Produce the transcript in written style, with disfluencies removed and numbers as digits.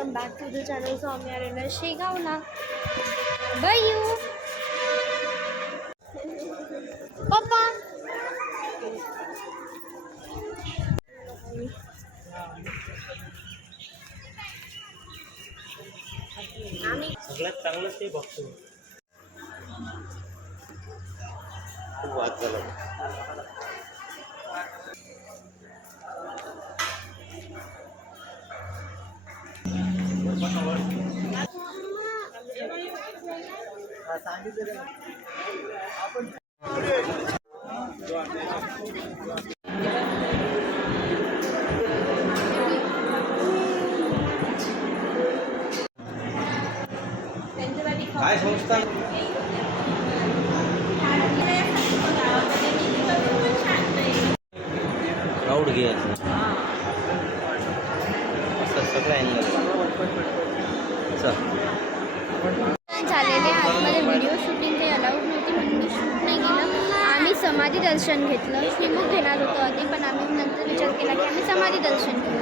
Welcome back to the channel. So आम्ही आलेलो शेगावला। बाय यू पप्पा। सगळ्यात चांगलं ते बघतो. खूप वाद झाला. काय संस्था प्राऊड घ्यायचं सगळं अँगल झालेले आतमध्ये व्हिडिओ शूटिंग काही अलाउड नव्हती म्हणून मी शूट नाही केलं. आम्ही समाधी दर्शन घेतलं. श्रीमुख घेणार होतो आधी, पण आम्ही नंतर विचार केला की आम्ही समाधी दर्शन घेऊ.